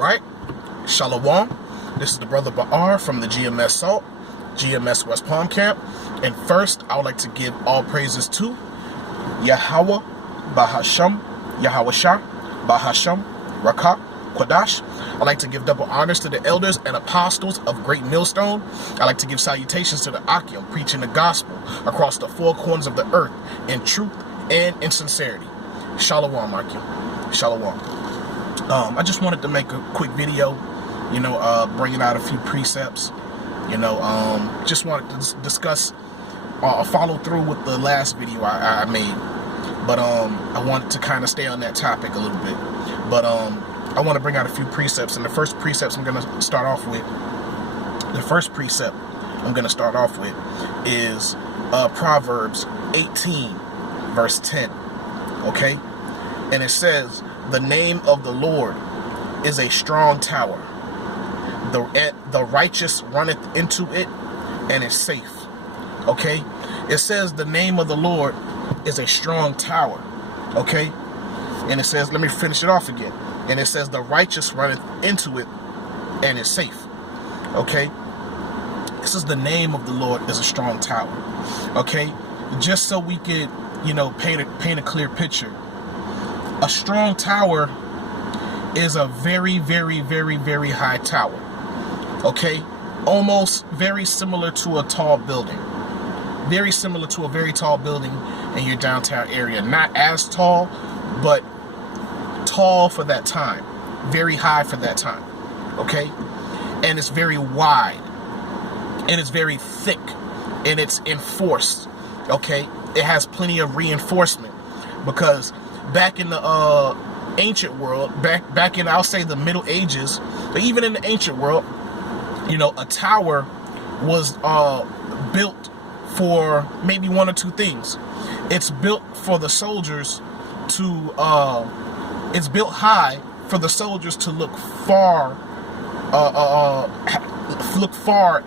Right? Shalom. This is the brother Ba'ar from the GMS Salt, GMS West Palm Camp. And first, I would like to give all praises to Yahweh, Bahasham, Yahweh Shah, Bahasham, Rakah, Quadash. I'd like to give double honors to the elders and apostles of Great Millstone. I'd like to give salutations to the Akim, preaching the gospel across the four corners of the earth in truth and in sincerity. Shalom, Akim. Shalom. I just wanted to make a quick video, bringing out a few precepts. Just wanted to discuss, follow through with the last video I made. But I wanted to kind of stay on that topic a little bit. But I want to bring out a few precepts, and the first precept I'm going to start off with, is Proverbs 18, verse 10. Okay? And it says, "The name of the Lord is a strong tower. The righteous runneth into it, and is safe." Okay? It says the name of the Lord is a strong tower. Okay? And it says, let me finish it off again. And it says the righteous runneth into it, and is safe. Okay? This is the name of the Lord is a strong tower. Okay? Just so we could, paint a clear picture. A strong tower is a very, very, very, very high tower. Okay? Almost very similar to a tall building. Very similar to a very tall building in your downtown area. Not as tall, but tall for that time. Very high for that time. Okay? And it's very wide. And it's very thick. And it's enforced. Okay? It has plenty of reinforcement. Because back in the ancient world, back in, I'll say, the Middle Ages, but even in the ancient world, a tower was built for maybe one or two things. It's built for the soldiers to, it's built high for the soldiers to look far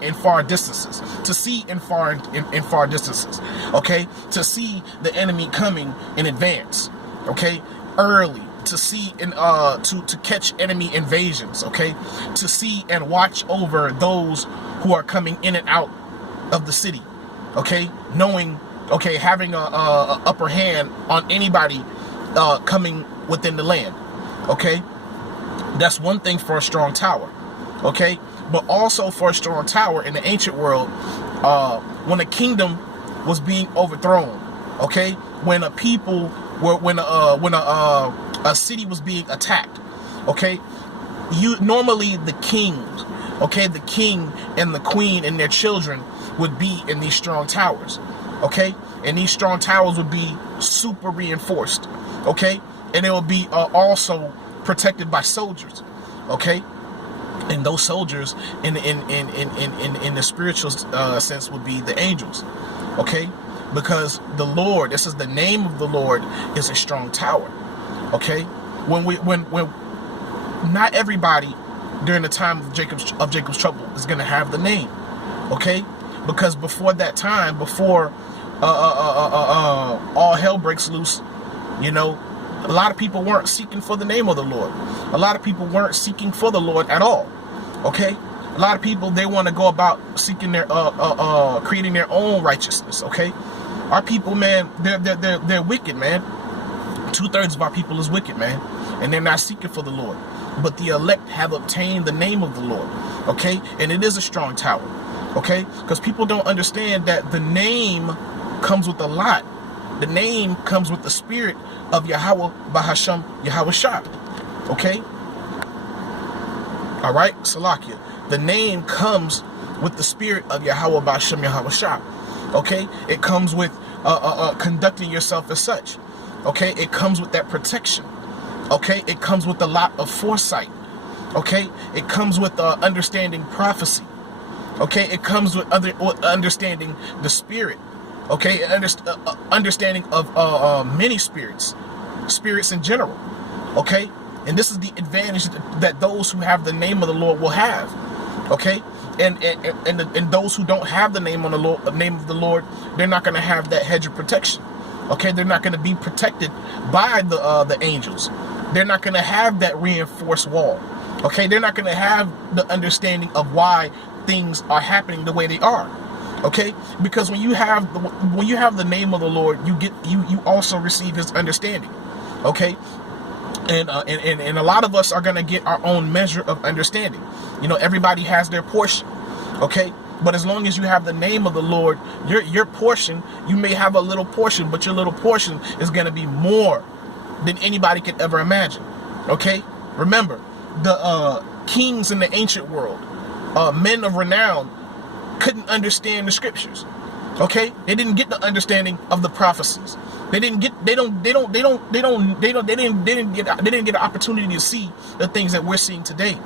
in far distances, to see in far distances. Okay, to see the enemy coming in advance. Okay, early, to see and to catch enemy invasions. Okay, to see and watch over those who are coming in and out of the city. Okay, knowing, having a upper hand on anybody coming within the land. Okay, that's one thing for a strong tower. Okay, but also for a strong tower in the ancient world, when a kingdom was being overthrown. Okay, when a people were, when a city was being attacked. Okay, normally the kings, the king and the queen and their children would be in these strong towers. Okay, and these strong towers would be super reinforced. Okay, and it would be also protected by soldiers. Okay, and those soldiers in the spiritual sense would be the angels. Okay, because the Lord, this is the name of the Lord, is a strong tower. Okay, when not everybody during the time of Jacob's trouble is going to have the name. Okay, because before that time, before all hell breaks loose, a lot of people weren't seeking for the name of the Lord. A lot of people weren't seeking for the Lord at all. Okay, a lot of people, they want to go about seeking their creating their own righteousness. Okay, our people, man, they're wicked, man. 2/3 of our people is wicked, man, and they're not seeking for the Lord. But the elect have obtained the name of the Lord. Okay, and it is a strong tower. Okay, because people don't understand that the name comes with a lot. The name comes with the spirit of Yahweh, Bahasham, Yahweh Shah. Okay? Alright? Salakia. The name comes with the spirit of Yahweh, Bahasham, Yahweh Shah. Okay? It comes with conducting yourself as such. Okay? It comes with that protection. Okay? It comes with a lot of foresight. Okay? It comes with understanding prophecy. Okay? It comes with understanding the spirit. Okay, understanding of many spirits in general. Okay, and this is the advantage that those who have the name of the Lord will have. Okay, and those who don't have the name of the Lord, they're not going to have that hedge of protection. Okay, they're not going to be protected by the angels. They're not going to have that reinforced wall. Okay, they're not going to have the understanding of why things are happening the way they are. Okay, because when you have the name of the Lord, you also receive His understanding. Okay, and a lot of us are going to get our own measure of understanding. You know, everybody has their portion. Okay, but as long as you have the name of the Lord, your portion, you may have a little portion, but your little portion is going to be more than anybody could ever imagine. Okay, remember the kings in the ancient world, men of renown, couldn't understand the scriptures. Okay, they didn't get the understanding of the prophecies. They didn't get the opportunity to see the things that we're seeing today.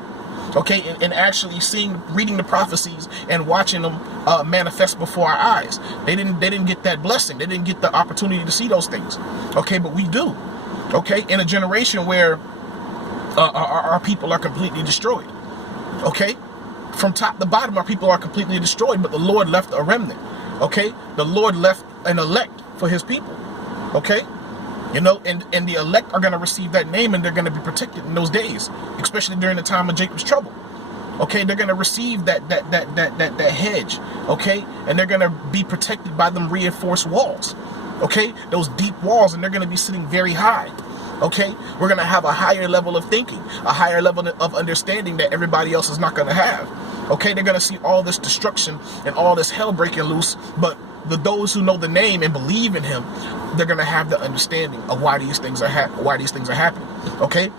Okay, and actually reading the prophecies and watching them manifest before our eyes. They didn't get that blessing. They didn't get the opportunity to see those things. Okay, but we do. Okay, in a generation where our people are completely destroyed. Okay, from top to bottom, our people are completely destroyed, but the Lord left a remnant. Okay, the Lord left an elect for His people. Okay, you know, and the elect are going to receive that name, and they're going to be protected in those days, especially during the time of Jacob's trouble. Okay, they're going to receive that hedge. Okay, and they're going to be protected by them reinforced walls. Okay, those deep walls, and they're going to be sitting very high. Okay, we're going to have a higher level of thinking, a higher level of understanding that everybody else is not going to have. Okay, they're going to see all this destruction and all this hell breaking loose, but those who know the name and believe in Him, they're going to have the understanding of why these things are happening. Okay,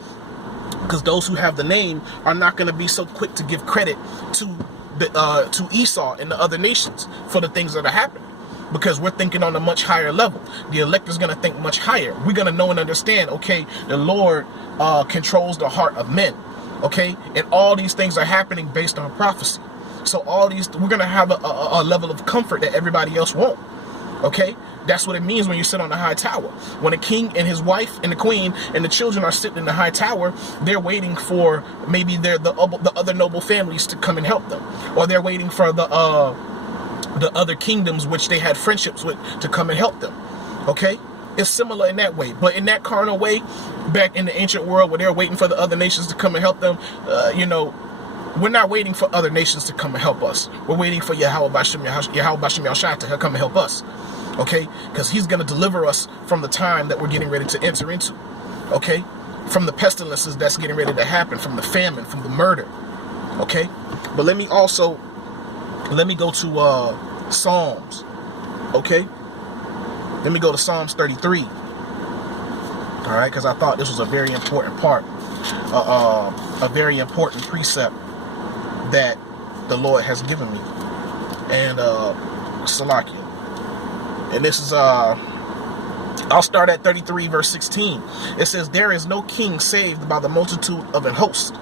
because those who have the name are not going to be so quick to give credit to Esau and the other nations for the things that are happening. Because we're thinking on a much higher level. The elect is going to think much higher. We're going to know and understand, okay, the Lord controls the heart of men. Okay, and all these things are happening based on prophecy. So we're going to have a level of comfort that everybody else won't. Okay, that's what it means when you sit on the high tower. When a king and his wife and the queen and the children are sitting in the high tower, they're waiting for maybe the other noble families to come and help them. Or they're waiting for the other kingdoms which they had friendships with to come and help them. Okay, it's similar in that way, but in that carnal way, back in the ancient world where they're waiting for the other nations to come and help them, you know, we're not waiting for other nations to come and help us. We're waiting for Yahweh Bashem Yahushua to come and help us. Okay, because He's going to deliver us from the time that we're getting ready to enter into. Okay, from the pestilences that's getting ready to happen, from the famine, from the murder. Okay, but let me go to Psalms. Okay, let me go to Psalms 33. All right, because I thought this was a very important part, a very important precept that the Lord has given me, and Salakia. And this is I'll start at 33 verse 16. It says, "There is no king saved by the multitude of an host.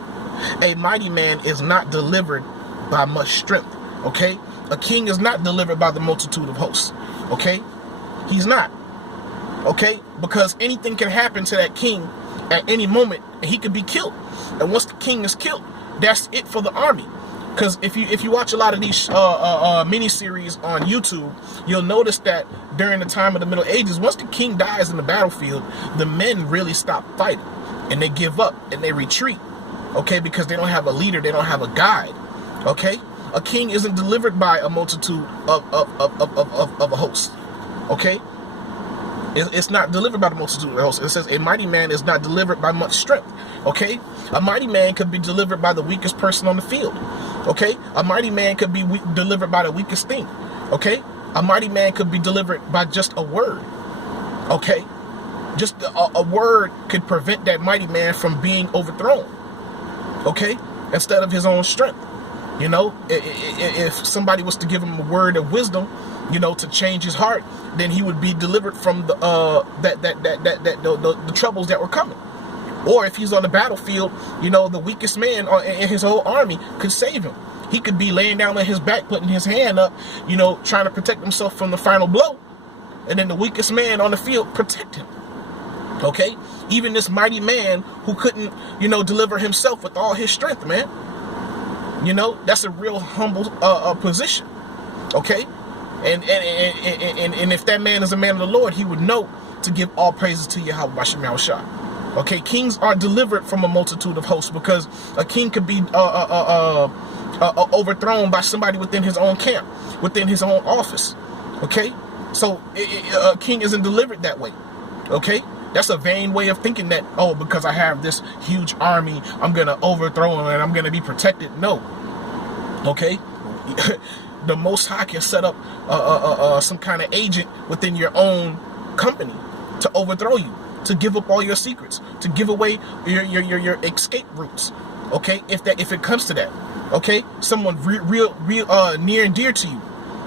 A mighty man is not delivered by much strength." Okay, a king is not delivered by the multitude of hosts. Okay, he's not. Okay, because anything can happen to that king at any moment, and he could be killed. And once the king is killed, that's it for the army. Because if you watch a lot of these mini-series on YouTube, you'll notice that during the time of the Middle Ages, once the king dies in the battlefield, the men really stop fighting, and they give up, and they retreat. Okay, because they don't have a leader, they don't have a guide. Okay, a king isn't delivered by a multitude of a host. Okay, it's not delivered by the multitude of hosts. It says a mighty man is not delivered by much strength. Okay, a mighty man could be delivered by the weakest person on the field. Okay, a mighty man could be delivered by the weakest thing. Okay, a mighty man could be delivered by just a word. Okay, just a word could prevent that mighty man from being overthrown. Okay, instead of his own strength. You know, if somebody was to give him a word of wisdom, you know, to change his heart, then he would be delivered from the troubles that were coming. Or if he's on the battlefield, you know, the weakest man in his whole army could save him. He could be laying down on his back, putting his hand up, you know, trying to protect himself from the final blow. And then the weakest man on the field protect him. Okay? Even this mighty man who couldn't, you know, deliver himself with all his strength, man. You know, that's a real humble position. Okay? And if that man is a man of the Lord, he would know to give all praises to Yahweh Bashem Yahushua. Okay, kings are delivered from a multitude of hosts, because a king could be overthrown by somebody within his own camp, within his own office. Okay, so a king isn't delivered that way. Okay, that's a vain way of thinking that, oh, because I have this huge army, I'm gonna overthrow him and I'm gonna be protected. No. Okay, the Most High can set up some kind of agent within your own company to overthrow you, to give up all your secrets, to give away your escape routes. Okay, if it comes to that. Okay, someone real near and dear to you.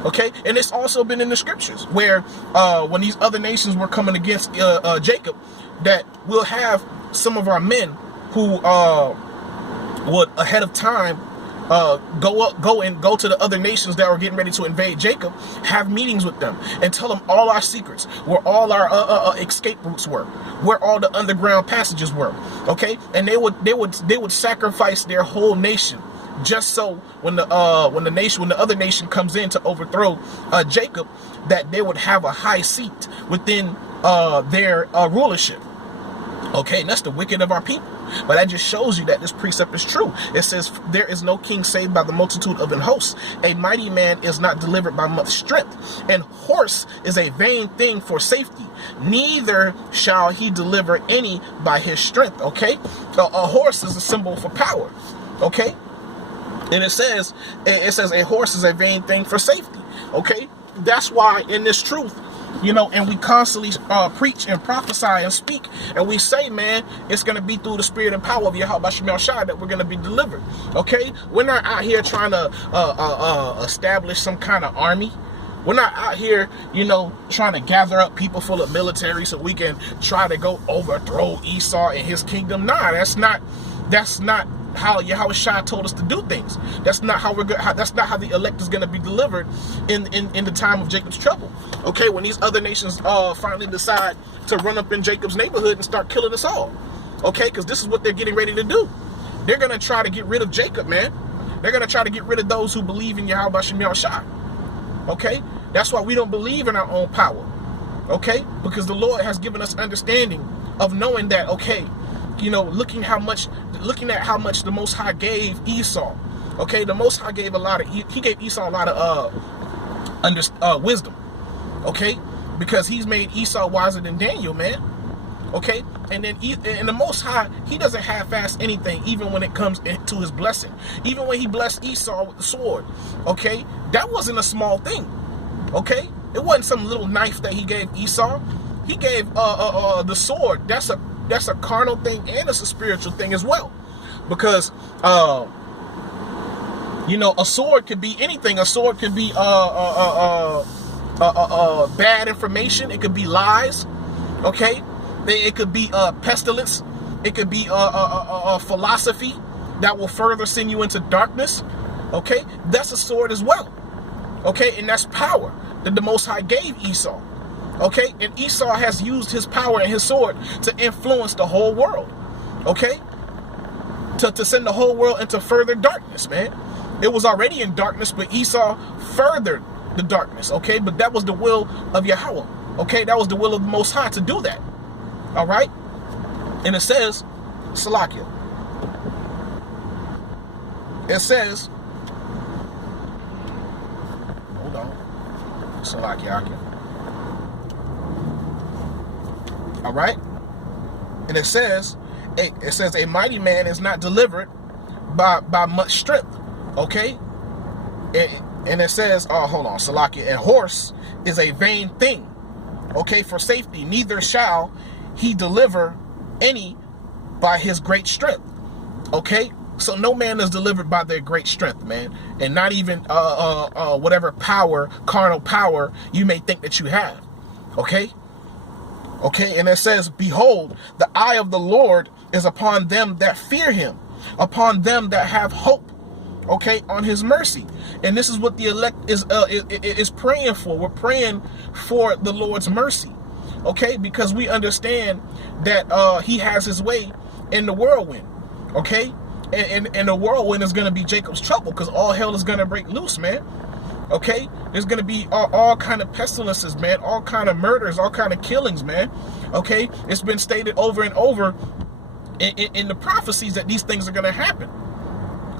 Okay, and it's also been in the scriptures where when these other nations were coming against Jacob, that we'll have some of our men who would ahead of time go to the other nations that were getting ready to invade Jacob, have meetings with them and tell them all our secrets, where all our escape routes were, where all the underground passages were. Okay, and they would sacrifice their whole nation, just so when the other nation comes in to overthrow Jacob, that they would have a high seat within their rulership. Okay, and that's the wicked of our people. But that just shows you that this precept is true. It says, there is no king saved by the multitude of an host. A mighty man is not delivered by much strength. And horse is a vain thing for safety. Neither shall he deliver any by his strength. Okay, a horse is a symbol for power. Okay, and it says a horse is a vain thing for safety. Okay, that's why in this truth, you know, and we constantly preach and prophesy and speak, and we say, man, it's going to be through the spirit and power of Yahweh Shem Shai that we're going to be delivered. Okay, we're not out here trying to establish some kind of army. We're not out here, you know, trying to gather up people full of military so we can try to go overthrow Esau and his kingdom. Nah, that's not how Yahweh Shai told us to do things. That's not how that's not how the elect is going to be delivered in the time of Jacob's trouble. Okay, when these other nations finally decide to run up in Jacob's neighborhood and start killing us all. Okay, because this is what they're getting ready to do. They're going to try to get rid of Jacob, man. They're going to try to get rid of those who believe in Yahweh Shem Shai. Okay, that's why we don't believe in our own power. Okay, because the Lord has given us understanding of knowing that, okay, you know, looking at how much the Most High gave Esau. Okay, the Most High gave he gave Esau a lot of wisdom. Okay, because he's made Esau wiser than Daniel, man. Okay, and then the Most High, he doesn't half-ass anything, even when it comes to his blessing. Even when he blessed Esau with the sword, okay, that wasn't a small thing. Okay, it wasn't some little knife that he gave Esau. He gave the sword. That's a carnal thing, and it's a spiritual thing as well, because you know, a sword could be anything. A sword could be bad information. It could be lies. Okay, it could be pestilence. It could be a philosophy that will further send you into darkness. Okay, that's a sword as well. Okay, and that's power that the Most High gave Esau. Okay, and Esau has used his power and his sword to influence the whole world. Okay, to send the whole world into further darkness, man. It was already in darkness, but Esau furthered the darkness. Okay, but that was the will of Yahweh. Okay, that was the will of the Most High to do that. All right, and it says, Salakia. It says, hold on, Salakia. All right, and it says a mighty man is not delivered by much strength. Okay, and it says, oh, hold on, Salakia, and horse is a vain thing. Okay, for safety, neither shall he deliver any by his great strength. Okay, so no man is delivered by their great strength, man, and not even whatever power, carnal power you may think that you have. Okay. Okay, and it says, behold, the eye of the Lord is upon them that fear him, upon them that have hope, okay, on his mercy. And this is what the elect is praying for. We're praying for the Lord's mercy, okay, because we understand that he has his way in the whirlwind, okay, and the whirlwind is going to be Jacob's trouble, because all hell is going to break loose, man. Okay, there's going to be all kind of pestilences, man, all kind of murders, all kind of killings, man. Okay, it's been stated over and over in the prophecies that these things are going to happen.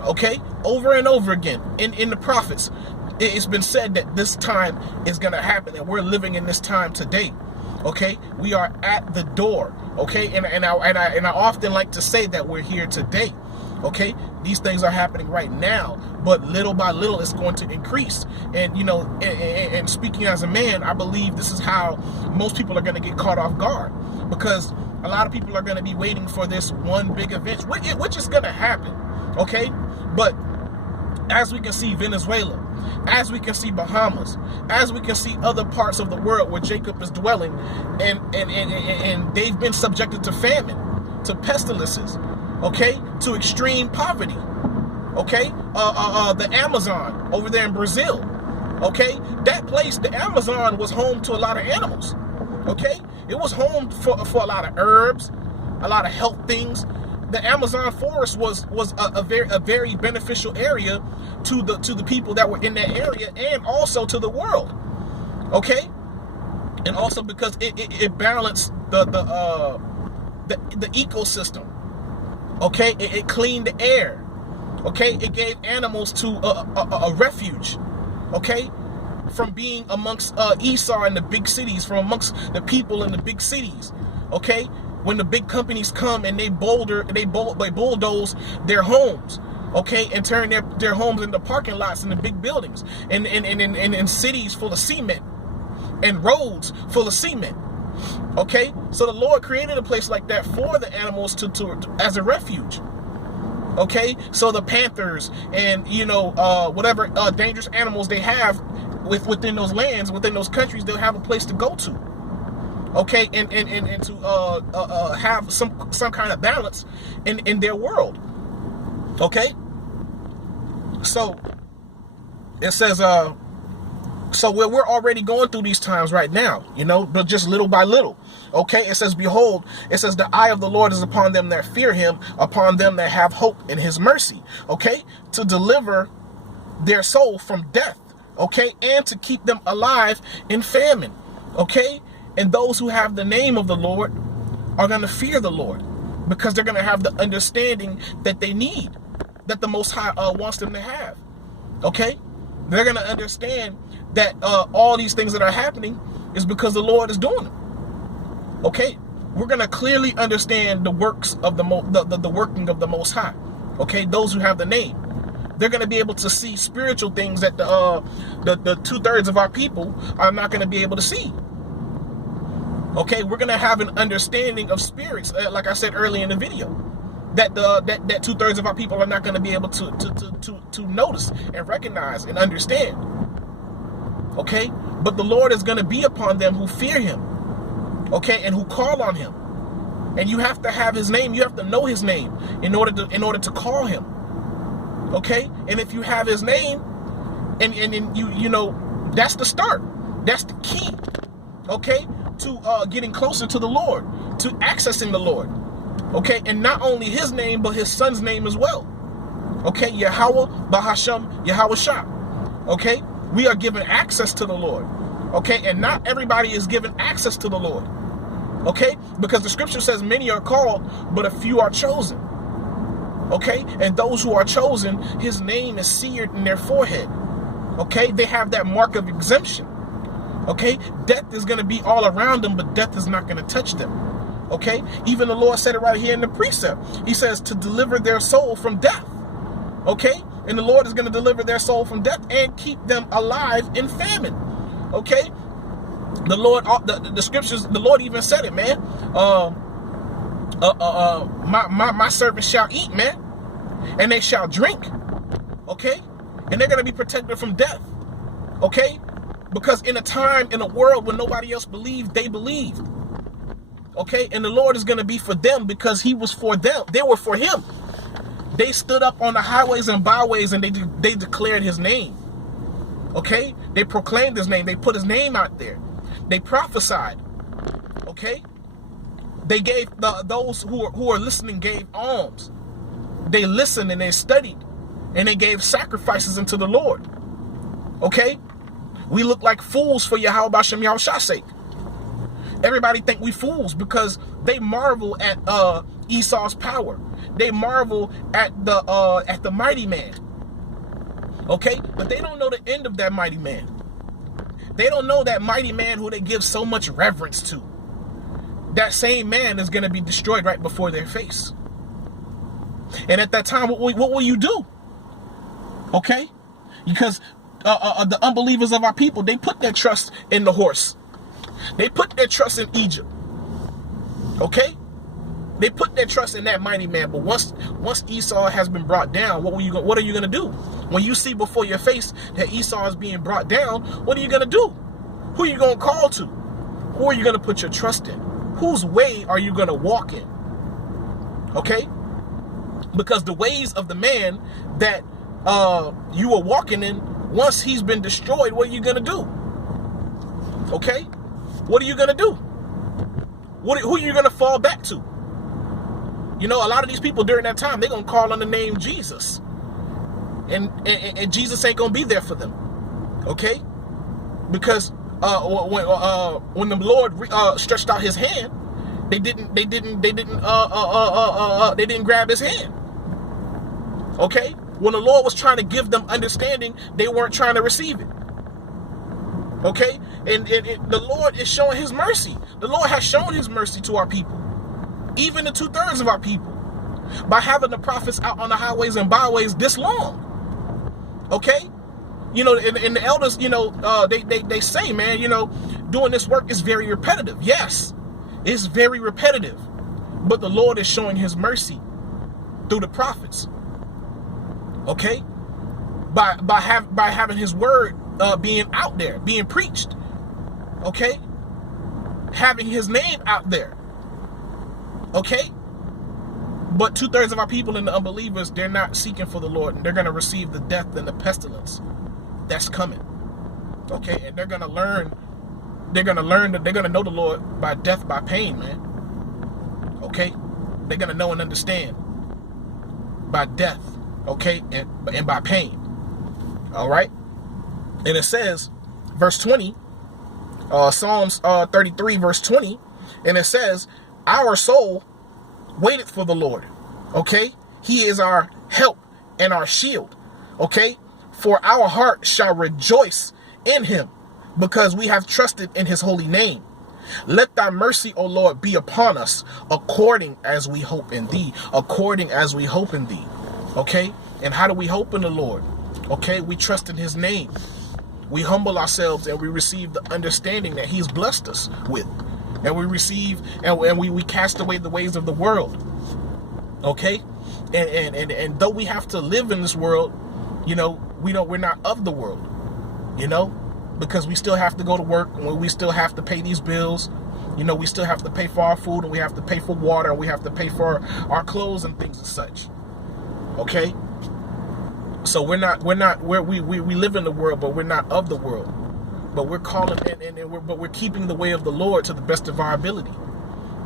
Okay, over and over again in the prophets, it's been said that this time is going to happen, and we're living in this time today. Okay, we are at the door. Okay, and I often like to say that we're here today. Okay, these things are happening right now, but little by little it's going to increase. And you know, and speaking as a man, I believe this is how most people are going to get caught off guard, because a lot of people are going to be waiting for this one big event, which is going to happen. Okay, but as we can see Venezuela, as we can see Bahamas, as we can see other parts of the world where Jacob is dwelling, and they've been subjected to famine, to pestilences, okay, to extreme poverty, okay, the Amazon over there in Brazil, okay, that place, the Amazon, was home to a lot of animals, okay, it was home for a lot of herbs, a lot of health things. The Amazon forest was a very beneficial area to the people that were in that area, and also to the world, okay, and also because it balanced the ecosystem, okay, it cleaned the air, okay, it gave animals to a refuge, okay, from being amongst Esau in the big cities, from amongst the people in the big cities, okay. When the big companies come and they bulldoze their homes, okay, and turn their homes into parking lots in the big buildings, and in cities full of cement, and roads full of cement, okay. So the Lord created a place like that for the animals to as a refuge, okay. So the panthers and, you know, whatever dangerous animals they have within those lands, within those countries, they'll have a place to go to. Okay, and to have some kind of balance in their world. Okay, so it says so we're already going through these times right now, you know, but just little by little. Okay, it says, behold, it says, the eye of the Lord is upon them that fear him, upon them that have hope in his mercy. Okay, to deliver their soul from death. Okay, and to keep them alive in famine. Okay. And those who have the name of the Lord are going to fear the Lord, because they're going to have the understanding that they need, that the Most High wants them to have. Okay? They're going to understand that all these things that are happening is because the Lord is doing them. Okay? We're going to clearly understand the works of the working of the Most High. Okay? Those who have the name. They're going to be able to see spiritual things that the 2/3 of our people are not going to be able to see. Okay, we're gonna have an understanding of spirits, like I said earlier in the video, that 2/3 of our people are not going to be able to notice and recognize and understand. Okay, but the Lord is going to be upon them who fear him. Okay, and who call on him. And you have to have his name. You have to know his name in order to call him. Okay, and if you have his name, and you know, that's the start. That's the key. Okay. To getting closer to the Lord, to accessing the Lord, okay, and not only his name, but his son's name as well, okay, Yahweh, Bahasham, Yahweh Shah, okay, we are given access to the Lord, okay, and not everybody is given access to the Lord, okay, because the scripture says many are called, but a few are chosen, okay, and those who are chosen, his name is seared in their forehead, okay, they have that mark of exemption. Okay, death is going to be all around them, but death is not going to touch them. Okay, even the Lord said it right here in the precept. He says to deliver their soul from death. Okay, and the Lord is going to deliver their soul from death and keep them alive in famine. Okay, the Lord, the scriptures, the Lord even said it, man. My servants shall eat, man, and they shall drink. Okay, and they're going to be protected from death. Okay. Because in a world when nobody else believed, they believed. Okay, and the Lord is going to be for them because he was for them. They were for him. They stood up on the highways and byways and they declared his name. Okay, they proclaimed his name. They put his name out there. They prophesied. Okay, they gave those who are listening gave alms. They listened and they studied and they gave sacrifices unto the Lord. Okay. We look like fools for Yahweh Bashem Yahushah's sake. Everybody think we fools because they marvel at Esau's power. They marvel at the mighty man. Okay? But they don't know the end of that mighty man. They don't know that mighty man who they give so much reverence to. That same man is going to be destroyed right before their face. And at that time, what will you do? Okay? Because the unbelievers of our people, they put their trust in the horse. They put their trust in Egypt. Okay? They put their trust in that mighty man. But once Esau has been brought down, what are you going to do? When you see before your face that Esau is being brought down, what are you going to do? Who are you going to call to? Who are you going to put your trust in? Whose way are you going to walk in? Okay? Because the ways of the man that you are walking in, once he's been destroyed, what are you going to do? Okay? What are you going to do? Who are you going to fall back to? You know, a lot of these people during that time, they're going to call on the name Jesus. And Jesus ain't going to be there for them. Okay? Because when the Lord stretched out his hand, they didn't grab his hand. Okay? When the Lord was trying to give them understanding, they weren't trying to receive it. Okay? And the Lord is showing his mercy. The Lord has shown his mercy to our people. Even the 2/3 of our people. By having the prophets out on the highways and byways this long. Okay? You know, and the elders, you know, they say, man, you know, doing this work is very repetitive. Yes, it's very repetitive. But the Lord is showing his mercy through the prophets. Okay? By having his word being out there, being preached. Okay? Having his name out there. Okay? But 2/3 of our people and the unbelievers, they're not seeking for the Lord. And they're going to receive the death and the pestilence that's coming. Okay? And they're going to learn that they're going to know the Lord by death, by pain, man. Okay? They're going to know and understand by death, okay, and by pain. All right? And it says, verse 20, Psalms 33, verse 20, and it says, our soul waiteth for the Lord. Okay? He is our help and our shield. Okay? For our heart shall rejoice in him, because we have trusted in his holy name. Let thy mercy, O Lord, be upon us, according as we hope in thee. According as we hope in thee. Okay? And how do we hope in the Lord? Okay? We trust in his name. We humble ourselves and we receive the understanding that he's blessed us with. And we receive and we cast away the ways of the world. Okay? And though we have to live in this world, you know, we're not of the world. You know? Because we still have to go to work, and we still have to pay these bills. You know, we still have to pay for our food, and we have to pay for water, and we have to pay for our clothes and things and such. Okay? So we live in the world, but we're not of the world. But we're calling but we're keeping the way of the Lord to the best of our ability.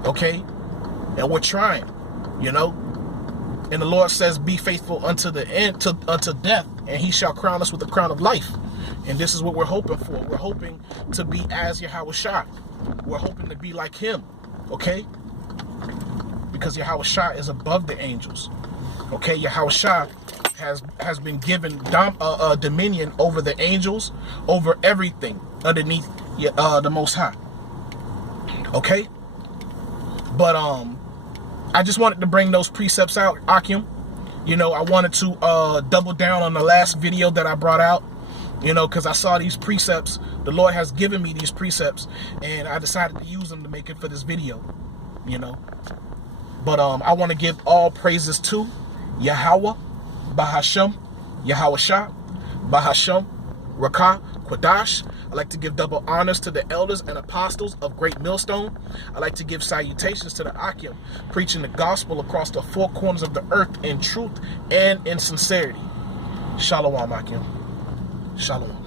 Okay? And we're trying, you know? And the Lord says, be faithful unto the end, unto death, and he shall crown us with the crown of life. And this is what we're hoping for. We're hoping to be as Yahushua. We're hoping to be like him. Okay? Because Yahushua is above the angels. Okay? Yahushua has been given dominion over the angels, over everything underneath the Most High. Okay? But I just wanted to bring those precepts out, Akim. You know, I wanted to double down on the last video that I brought out. You know, because I saw these precepts. The Lord has given me these precepts, and I decided to use them to make it for this video. You know. But I want to give all praises to Yahweh, Bahashem, Yahushua, Bahashem, Rakah, Quadash. I like to give double honors to the elders and apostles of Great Millstone. I like to give salutations to the Akim, preaching the gospel across the four corners of the earth in truth and in sincerity. Shalom, Akim. Shalom.